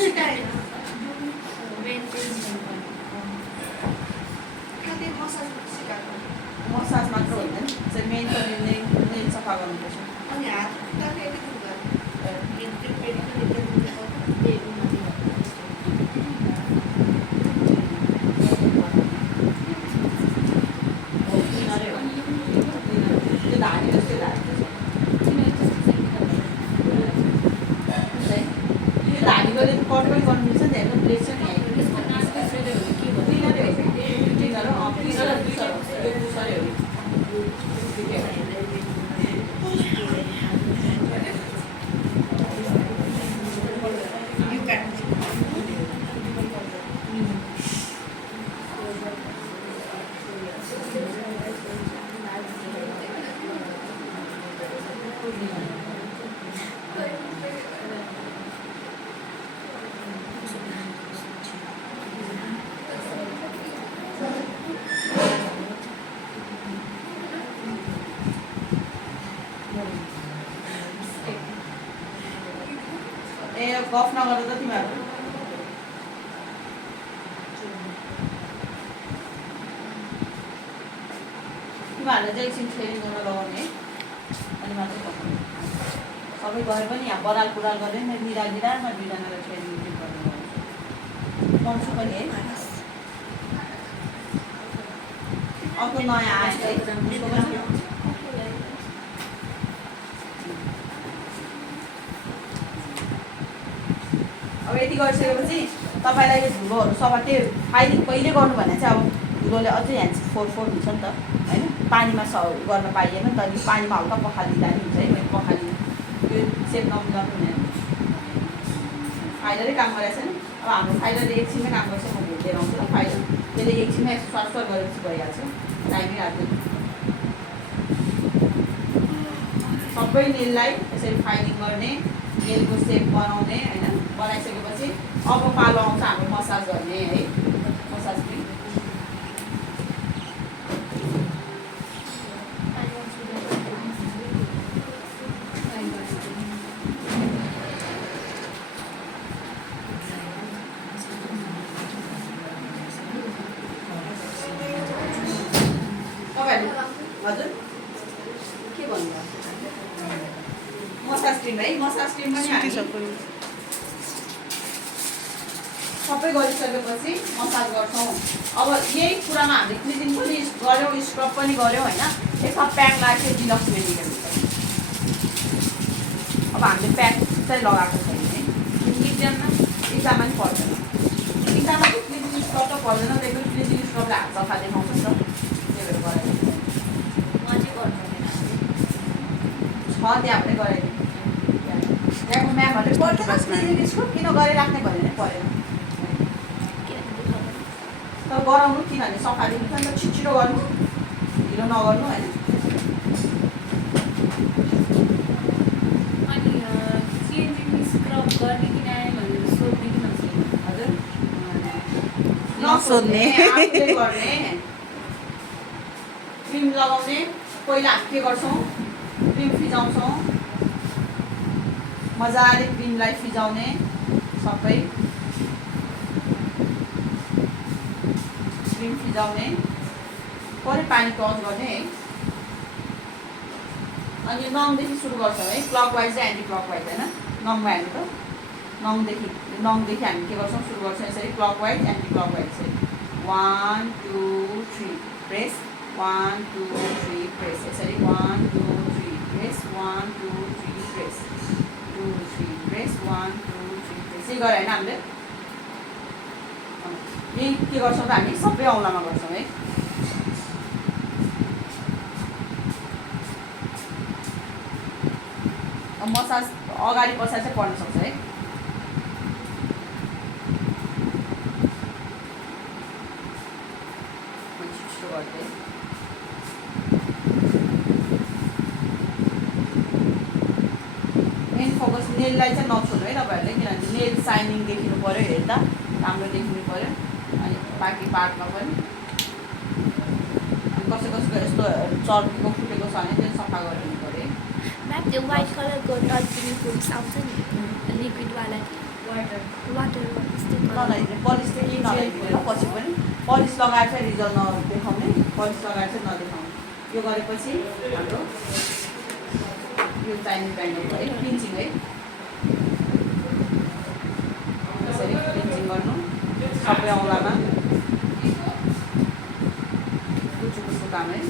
सिकाएन maintain खालि massage सिकाएको massage मात्र हुँदैन चाहिँ मेन त नेल सफा गर्नुपर्छ अनि हात खुट्टा एभ्रिथिङ गफ नगर्दा त तिमीहरू तिमीहरूले चाहिँ एकछिन ट्रेनिङ गर्न लगाउने अनि मात्रै पकाउने सबै गए पनि यहाँ बराल कुराल गरेँ निरामा दुईजनालाई ट्रेनिङ गर्नु मन्सु पनि है अर्को नयाँ आएछ है उसको पनि अब यति गरिसकेपछि तपाईँलाई यो धुलोहरू सबै त्यो फाइलिङ पहिले गर्नु भने चाहिँ अब धुलोले अझै ह्यान्ड फोर हुन्छ नि त होइन पानीमा गर्न पाइएन नि त अनि पानीमा हल्का पखालिदिँदा नि हुन्छ है मैले पखालिदिनु त्यो सेप नमिलाउनु हुने फाइलरै काम गरेको छ नि अब हाम्रो फाइलरले एकछिनमै काम गर्छ म भुलिएर आउँछु ल फाइलर त्यसले एकछिनमै स्वास्थ्य गरेपछि भइहाल्छ टाइमै लाग्दैन सबै नेललाई यसरी फाइलिङ गर्ने नेलको सेप बनाउने होइन बनाइसकेपछि अब पालो आउँछ हाम्रो मसाज गर्ने है मसाज क्रिम हजुर के भन्नुभयो मसाज क्रिम है मसाज क्रिम पनि हामी सबै गरिसकेपछि मसाज गर्छौँ अब यही कुरामा हामीले क्लिनिङ पनि गऱ्यौँ स्क्रब पनि गऱ्यौँ होइन यसमा प्याक लाग्यो डिलक्स मेडिकल अब हामीले प्याक चाहिँ लगाएको छैन है इक्जाममा पनि पर्दैन इक्जाममा चाहिँ क्लिनिङ स्क्रब त पर्दैन त्यही पनि क्लिनिङ स्क्रबले हात सफा देखाउँछ नि त त्यही भएर गराइदिनु छ त्यहाँबाटै गराइदिनु त्यहाँको म्यामहरूले पर्दैन क्लिनिङ स्क्रब किन गरिराख्ने भन्यो भने परेन तर गराउनु किनभने सफा देखिन्छ नि त छिटो गर्नु ढिलो नगर्नु होइन हजुर नसोध्ने आफूले गर्ने क्रिम लगाउने पहिला हामी के गर्छौँ क्रिम फिजाउँछौँ मजाले क्रिमलाई फिजाउने सबै क्रिम फिजाउने परे पानी टच गर्ने है अनि नङदेखि सुरु गर्छौँ है क्लकवाइज र एन्टी क्लकवाइज होइन नङमा हामी त नङदेखि हामी के गर्छौँ सुरु गर्छौँ यसरी क्लकवाइज एन्टी क्लकवाइज चाहिँ 1 2 3 प्रेस 1 2 3 प्रेस यसरी 1 2 3 प्रेस 1 2 3 प्रेस 2 3 प्रेस 1 2 3 प्रेस यही गऱ्यो होइन हामीले यही के गर्छौँ त हामी सबै औँलामा गर्छौँ है मसाज अगाडि पछाडि चाहिँ पर्न सक्छ है छिटो गर्दै मेन फोकस नेललाई चाहिँ नछोड्नु है तपाईँहरूले किनभने नेल साइनिङ देखिनु पऱ्यो हेर्दा राम्रो देखिनु पऱ्यो अनि बाँकी पार्टमा पनि कसै कसैको यस्तो चर्केको फुटेको छ भने त्यो सफा गरिदिनु पऱ्यो म्याम त्यो व्हाइट कलरको डस्टबिन फुल्स आउँछ नि लिक्विडवाला वाटर नलाइदिने पलिस चाहिँ केही नलाइदिने ल पछि पनि पलिस लगाएर चाहिँ रिजल्ट नदेखाउने पलिस लगाएर चाहिँ नदेखाउने यो गरेपछि हाम्रो यो चाइनिज ब्यान्डल भयो पिन्चिङ है यसरी पिन्चिङ गर्नु सबै औँलामा कुचुकुचको काम है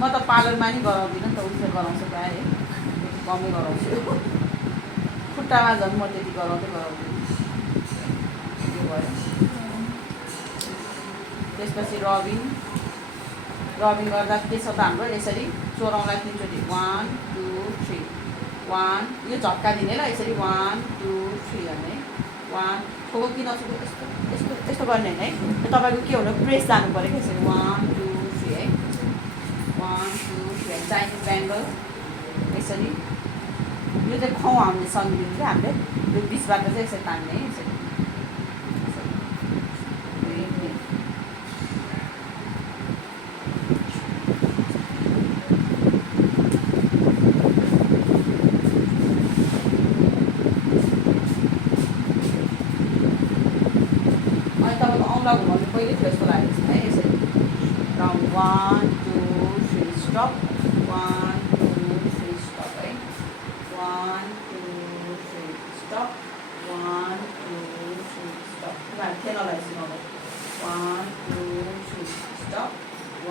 म त पार्लरमा नि गराउँदिनँ नि त उसले गराउँछु प्रायः है कमै गराउँछु खुट्टामा झन् म त्यति गराउँदिनँ यो भयो त्यसपछि रबिङ गर्दा के छ त हाम्रो यसरी चोराउँला 3 चोटि 1 2 3 1 यो झट्का दिने ल यसरी 1 2 3 गर्ने 1 छोको कि नछोको यस्तो गर्ने होइन है तपाईँको के हुनु प्रेस जानु पऱ्यो कि यसरी 1 2 3 है 1 2 3 चाइनिज ब्याङ्गल यसरी यो चाहिँ खाउँ हामीले सङ्गिदिनु क्या हामीले यो बिचबाट चाहिँ यसरी तान्ने है यसरी घुमाउनु पहिले थियो जस्तो लागेको छ है यसरी राउन्ड 1 2 3 स्टप 1 2 3 स्टप है 1 2 3 स्टप 1 2 3 स्टप तिमीहरू खेल्नलाई सिकाउँदै 1 2 3 स्टप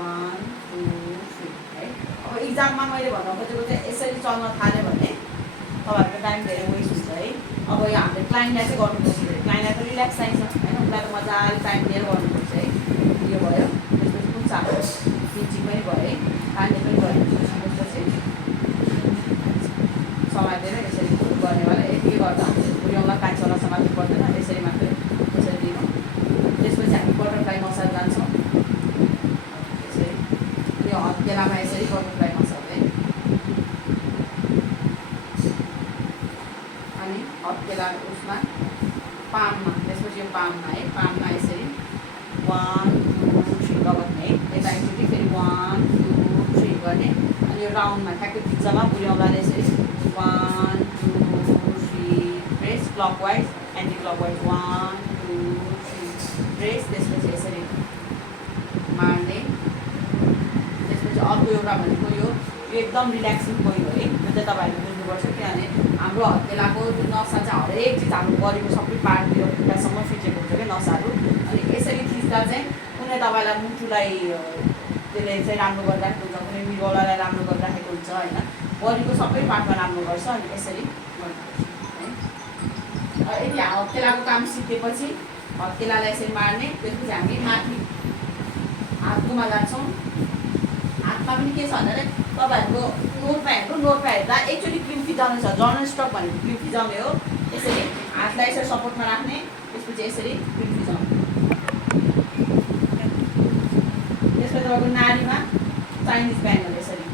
1 2 3 है अब इक्जाममा मैले भन्न खोजेको चाहिँ यसरी चल्न थाल्यो भने तपाईँहरूको टाइम धेरै वेस्ट हुन्छ है अब यो हामीले क्लाइन्टलाई चाहिँ गर्नुपर्छ क्लाइन्टलाई त रिल्याक्स चाहिन्छ होइन उसलाई त मजाले टाइम दिएर गर्नुपर्छ है यो भयो त्यसपछि कुन सानो पिन्चिङ पनि भयो है तान्ने पनि भयो त्यसपछि समातेर यसरी गर्नेवाला यति गर्दा उयोलाई कान्छोला समात्नु पर्दैन यसरी मात्रै यसरी दिनु त्यसपछि हामी बटरफ्लाई मसाज जान्छौँ यसरी यो हत्केलामा यसरी बटरफ्लाई मसाज है अनि हत्केला उसमा पाममा त्यसपछि यो पाममा है पाममा यसरी 1 2 3 लगाउने है यता एकचोटि फेरि 1 2 3 गर्ने अनि यो राउन्डमा ठ्याक्कै पिज्जामा बुझाउँलाले यसरी 1 2 3 press clockwise anti clockwise 1 2 3 press त्यसपछि यसरी मार्ने त्यसपछि अर्को एउटा भनेको यो एकदम रिल्याक्सिङ पोइन्ट हो है यो चाहिँ तपाईँहरूले बुझ्नुपर्छ किनभने हाम्रो हत्केलाको नसा चाहिँ हरेक चिज हाम्रो बडीको सबै पार्टतिर खुट्टासम्म फिटेको हुन्छ क्या नसाहरू अनि यसरी खिच्दा चाहिँ कुनै तपाईँलाई मुटुलाई त्यसले चाहिँ राम्रो गरिराखेको हुन्छ कुनै मृगौलालाई राम्रो गरिराखेको हुन्छ होइन बडीको सबै पार्टमा राम्रो गर्छ अनि यसरी है यदि हत्केलाको काम सिकेपछि हत्केलालाई यसरी मार्ने त्यसपछि हामी माथि हातकोमा जान्छौँ हातमा पनि के छ भने तपाईँहरूको नोटमा हेर्दा एकचोटि क्रिम फिजाउने छ जर्नल स्ट्रोक भनेको क्रिम फिजाउने हो यसरी हातलाई यसरी सपोर्टमा राख्ने त्यसपछि यसरी क्रिम फिजाउने त्यसपछि तपाईँको नारीमा चाइनिज ब्यान्डल यसरी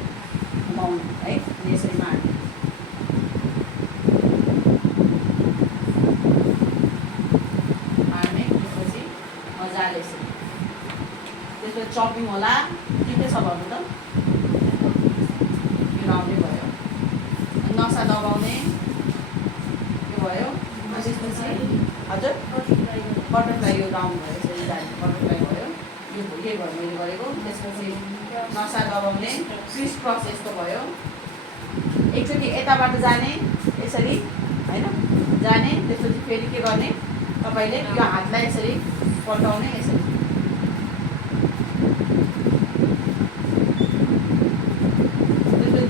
घुमाउनु है अनि यसरी मार्ने त्यसपछि मजाले यसरी त्यसपछि चपिङ होला के छ भन्नु त राउन्डै भयो नसा दबाउने यो भयो अनि त्यसपछि हजुर बटरफ्लाई यो राउन्ड भयो यसरी जाने बटरफ्लाई भयो यो यही भयो मैले गरेको त्यसपछि नसा दबाउने क्रिस क्रस यस्तो भयो एकचोटि यताबाट जाने यसरी होइन जाने त्यसपछि फेरि के गर्ने तपाईँले यो हातलाई यसरी पल्टाउने यसरी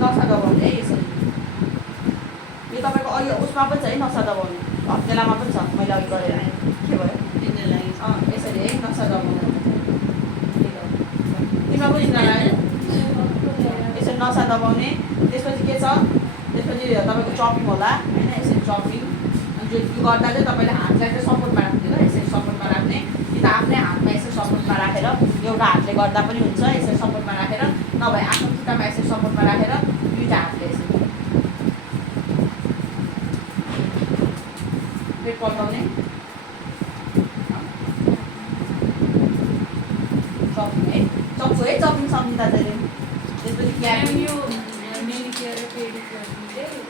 नसा दबाउने है यसरी यो तपाईँको अहिले उसमा पनि छ है नसा दबाउने हत्केलामा पनि छ मैले अघि गरेर के भयो यसरी है नसा दबाउने तिमीमा पनि यसरी नसा दबाउने त्यसपछि के छ त्यसपछि तपाईँको चपिङ होला होइन यसरी चपिङ अनि यो गर्दा चाहिँ तपाईँले हातलाई चाहिँ सपोर्टमा राख्ने ल यसरी सपोर्टमा राख्ने कि त आफ्नै हातमा यसरी सपोर्टमा राखेर एउटा हातले गर्दा पनि हुन्छ यसरी सपोर्टमा राखेर नभए आफ्नो खुट्टामा यसरी सपोर्टमा राखेर दुईवटा हातले यसरी पेट पल्टाउने चपिङ है चप्छु है चपिङ सम्झिँदा चाहिँ त्यसपछि यो मेनिक्योर र पेडिक्योर चाहिँ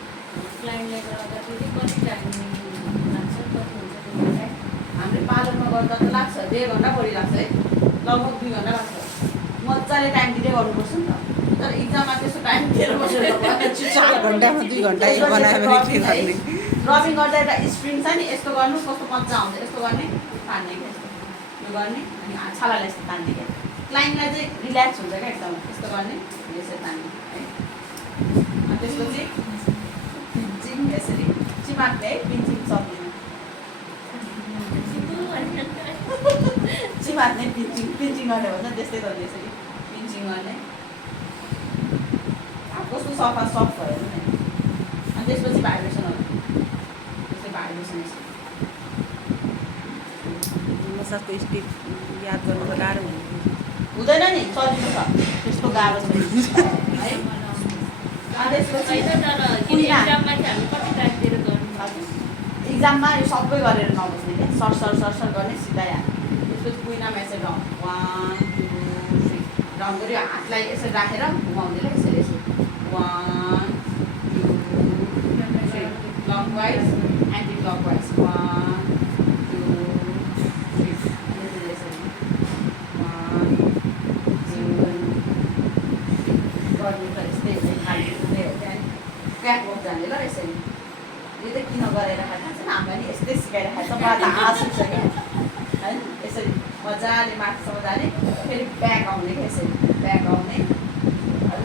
क्लाइन्टले गर्दाखेरि कति टाइम गर्दा त लाग्छ 1.5 घन्टा बढी लाग्छ है, लगभग 2 घन्टा लाग्छ। मजाले टाइम दिँदै गर्नुपर्छ नि त, तर इक्जाममा त्यस्तो टाइम दिएर बसेर 4 घन्टामा 2 घन्टा एक बनायो भने के गर्ने? रबिङ गर्दा एउटा स्प्रिङ छ नि, यस्तो गर्नु कस्तो मजा आउँछ, यस्तो गर्ने तान्ने क्या, यस्तो यो गर्ने अनि छालालाई यस्तो तान्ने क्या, क्लाइन्टलाई चाहिँ रिल्याक्स हुन्छ क्या एकदम, यस्तो गर्ने यसरी तान्ने है। अनि त्यसपछि पिन्चिङ यसरी चिमाक्ने है, पिन्चिङ सक्दैन चिमाक्ने पिन्चिङ गर्ने भन्छ त्यस्तै गर्ने, यसरी पिन्चिङ गर्ने। कस्तो सफा सफ्ट भयो नि। अनि त्यसपछि भाइब्रेसनहरू त्यस्तै भाइब्रेसन मसाजको स्टेप याद गर्नु त गाह्रो हुँदैन नि, सजिलो छ, त्यस्तो गाह्रो छैन है। अनि त्यसपछि इक्जाममा यो सबै गरेर नबस्ने क्या, सर गर्ने सिधै हाल्ने। त्यसपछि कुइनामा यसरी राउन्ड 1 2 3 राउन्ड गऱ्यो, हातलाई यसरी राखेर घुमाउँदै यसरी यसरी 1 2 3 क्लकवाइज एन्टी क्लकवाइज 1 2 3 यसरी 1 2 गर्नु त यस्तै खालि क्याट वक जाने ल यसरी। यो त किन गरेर थाहा छैन, हामीलाई नि यस्तै सिकाइरहेको छ, मलाई त हाँस उठ्छ क्या है। यसरी मजाले माथिसम्म जाने, फेरि ब्याक आउने क्या, यसरी ब्याक आउने,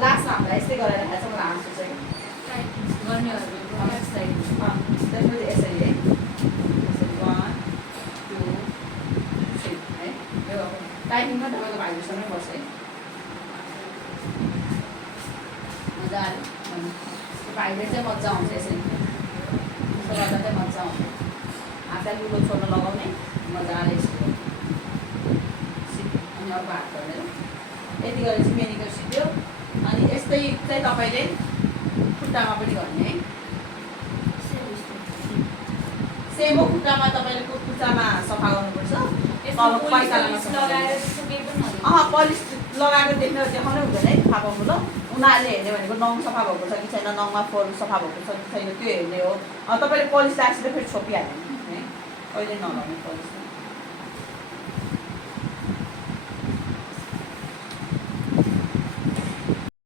लास्टमा हामीलाई यस्तै गरेर थाहा छ, मलाई हाँस उठ्छ क्या। त्यसपछि यसरी है, यसरी 1 2 3 है, यो टाइमिङमा तपाईँको भाइब्रेसनमै बस्छ है, मजाले भाइब्रेट चाहिँ मजा आउँछ यसरी, यसो गर्दा चाहिँ मजा आउँछ। हातलाई लुलो छोड्न लगाउने मजाले यसरी अनि अर्को हात गरेर यति गरेपछि मेनिक्योर सिक्यो। अनि यस्तै चाहिँ तपाईँले खुट्टामा पनि गर्ने है, सेम हो। खुट्टामा तपाईँले खुट्टामा सफा गर्नुपर्छ, पलिस लगाएर देखाउनै हुँदैन है थाहा पाउनु ल। उनीहरूले हेर्ने भनेको नङ सफा भएको छ कि छैन, नङमा फोहोर सफा भएको छ कि छैन त्यो हेर्ने हो। तपाईँले पलिस राखेर फेरि छोपिहाल्ने है, कहिले नलाउने पलिस।